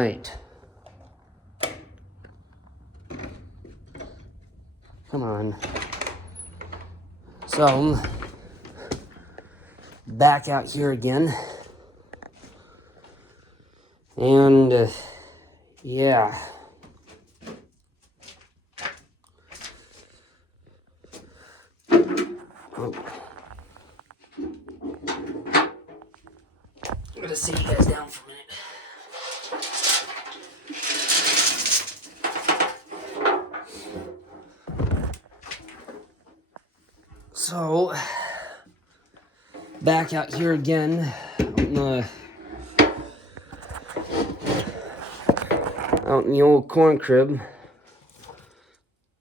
right. Come on. So, back out here again. And, yeah. Oh. I'm gonna sit you guys down for a minute. So, back out here again out in the old corn crib,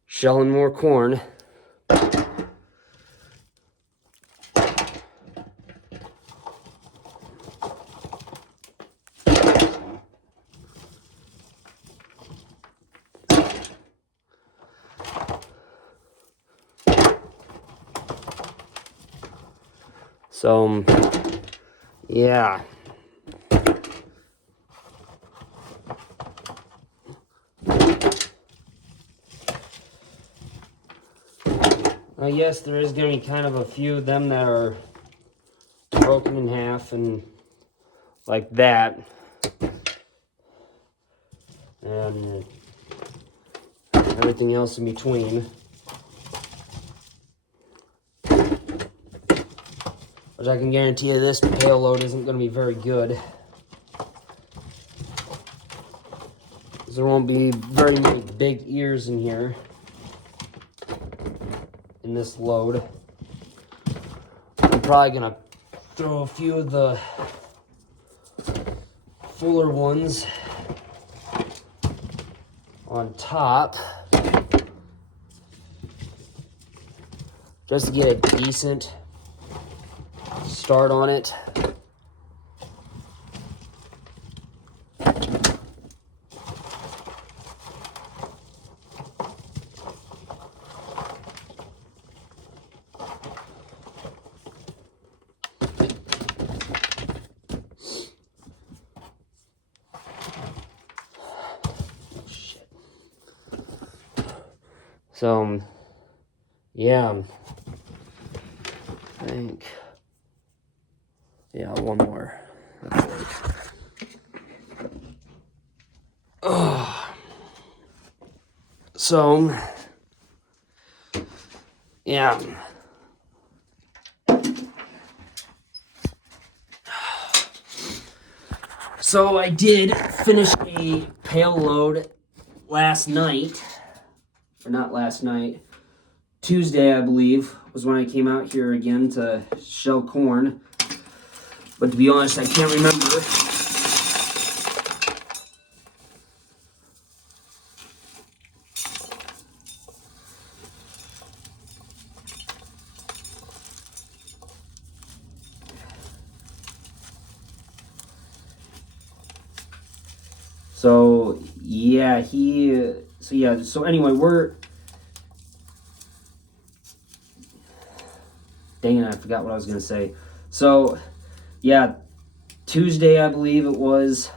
shelling more corn. So, yeah. Yes, there is going to be kind of a few of them that are broken in half and like that. And everything else in between. Which I can guarantee you this pail load isn't going to be very good. There won't be very many big ears in here. In this load. I'm probably going to throw a few of the fuller ones on top. Just to get a decent start on it. So, yeah, I think, yeah, one more. So, yeah. So I did finish a pail load last night, or not last night, Tuesday I believe was when I came out here again to shell corn. But to be honest, I can't remember. So yeah, so anyway, dang it, I forgot what I was gonna say. So yeah, Tuesday I believe it was,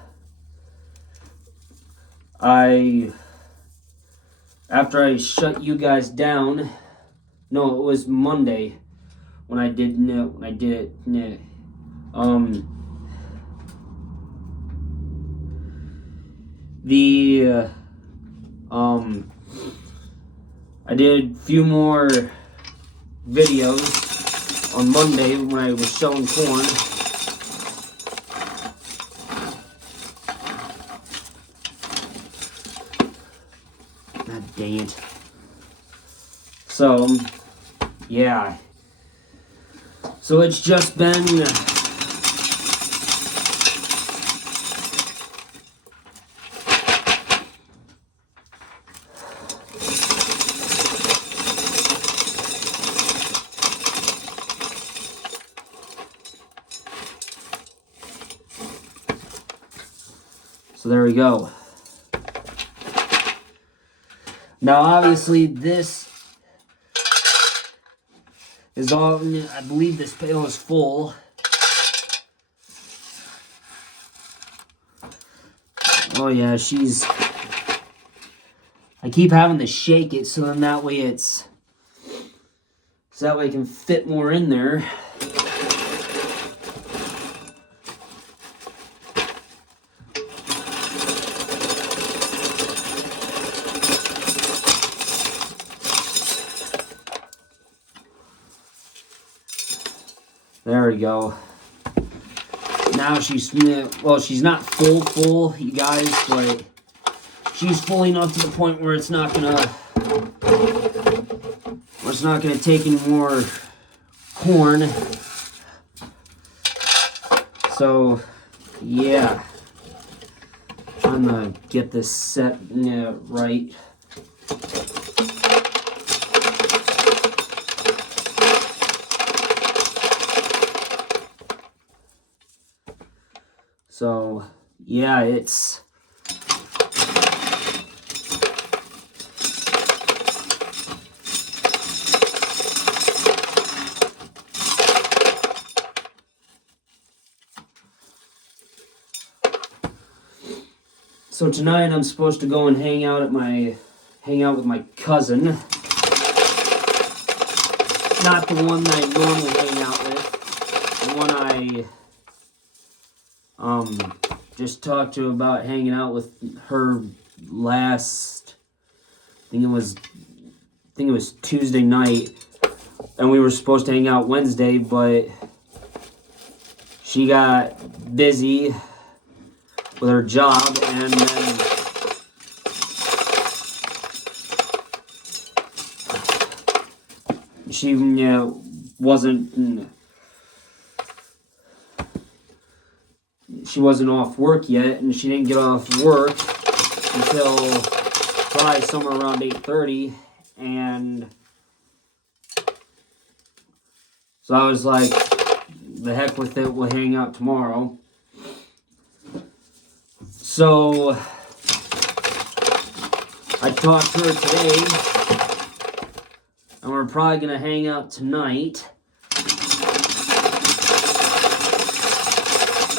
after I shut you guys down, no, it was Monday when I did it. I did a few more videos on Monday when I was shelling corn. God dang it. So, yeah. So it's just been so there we go. Now obviously this is all, I believe this pail is full. Oh yeah, she's... I keep having to shake it so then that way it's... So that way I can fit more in there. There we go. Now she's, well, she's not full, you guys, but she's full enough to the point where it's not gonna take any more corn. So, yeah. I'm gonna get this set right. So, yeah, it's... So tonight I'm supposed to go and hang out with my cousin. Not the one that I normally hang out with. The one I just talked to about hanging out with her last, I think it was Tuesday night, and we were supposed to hang out Wednesday, but she got busy with her job, and then she wasn't off work yet, and she didn't get off work until probably somewhere around 8:30, and so I was like, the heck with it, we'll hang out tomorrow. So I talked to her today, and we're probably gonna hang out tonight.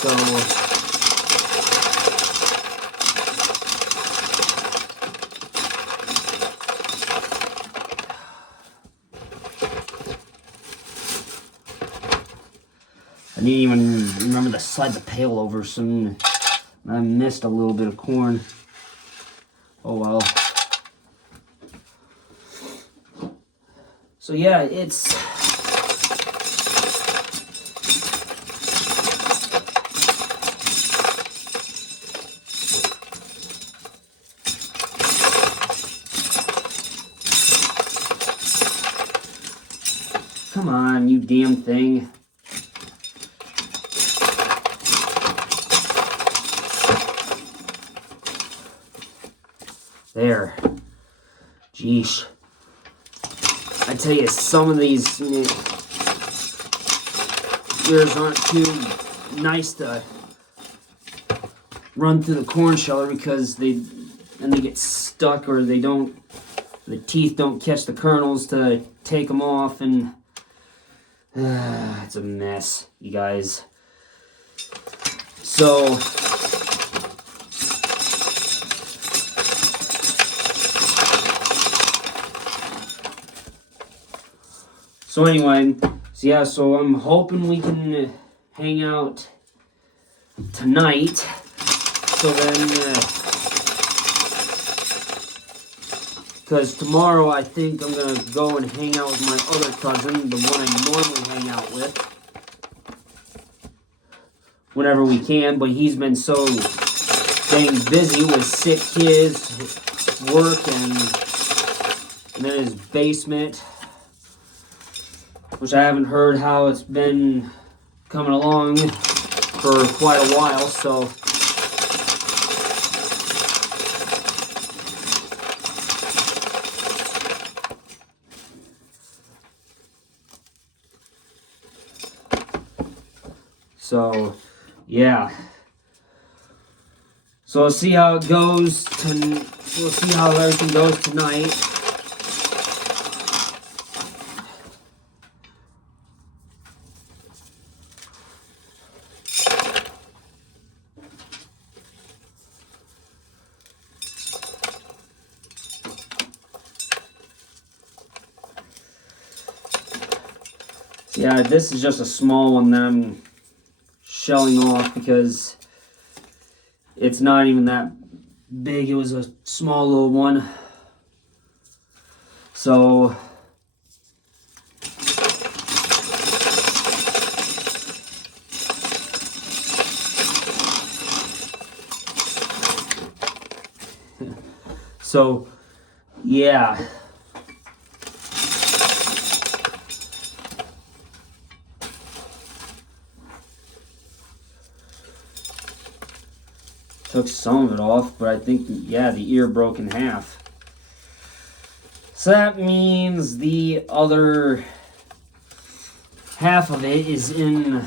So I didn't even remember to slide the pail over, so I missed a little bit of corn. Oh well. So yeah, it's... Come on, you damn thing. There. Jeesh. I tell you, some of these ears aren't too nice to run through the corn sheller because they get stuck, or the teeth don't catch the kernels to take them off, and it's a mess, you guys. So anyway, so I'm hoping we can hang out tonight. So then, because tomorrow I think I'm gonna go and hang out with my other cousin, the one I normally hang out with, whenever we can. But he's been so dang busy with sick kids, work, and then his basement, which I haven't heard how it's been coming along for quite a while, so yeah. So we'll see how it goes. We'll see how everything goes tonight. Yeah, this is just a small one that I'm shelling off because it's not even that big. It was a small little one. So yeah. Took some of it off, but I think, yeah, the ear broke in half. So that means the other half of it is in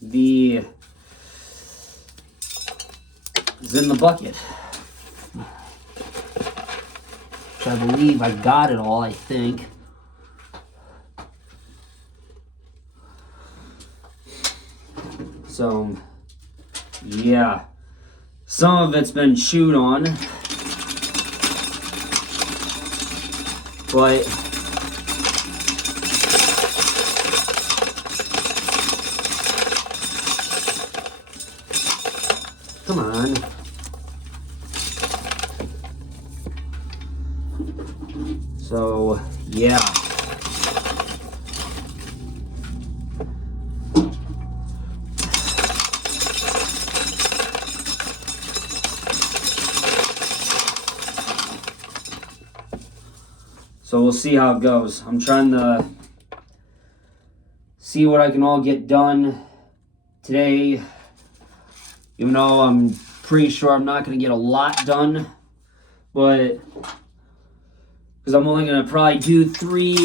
the bucket. Which I believe I got it all, I think. So, yeah. Some of it's been chewed on. But come on. So, yeah. So we'll see how it goes. I'm trying to see what I can all get done today. Even though I'm pretty sure I'm not going to get a lot done. But, because I'm only going to probably do three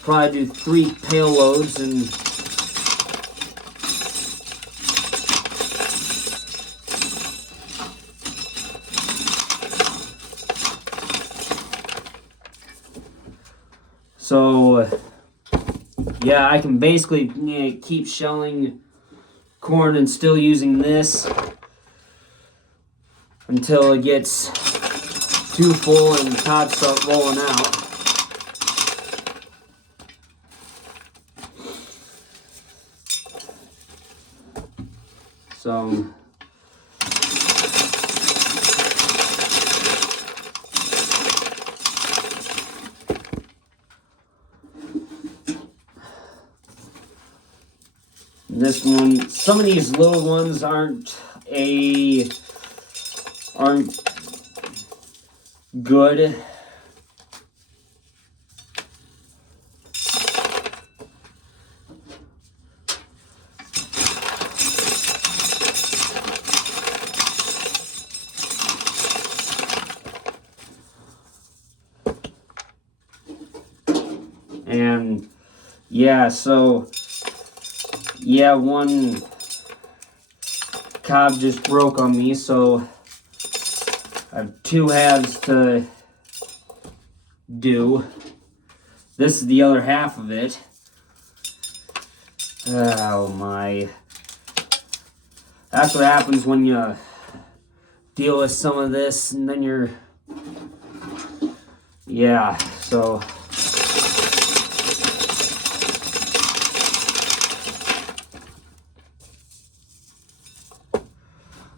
payloads and so, yeah, I can basically keep shelling corn and still using this until it gets too full and cobs start rolling out. So this one, some of these little ones aren't good. And yeah, so yeah, one cob just broke on me, so I have two halves to do. This is the other half of it. Oh my. That's what happens when you deal with some of this and then you're, yeah, so.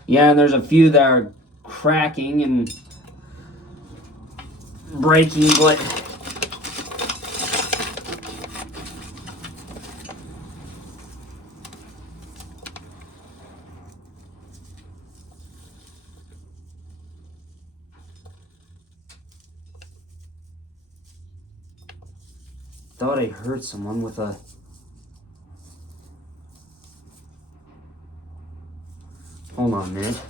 Yeah, and there's a few that are cracking and breaking, but thought I heard someone with a hold on a minute.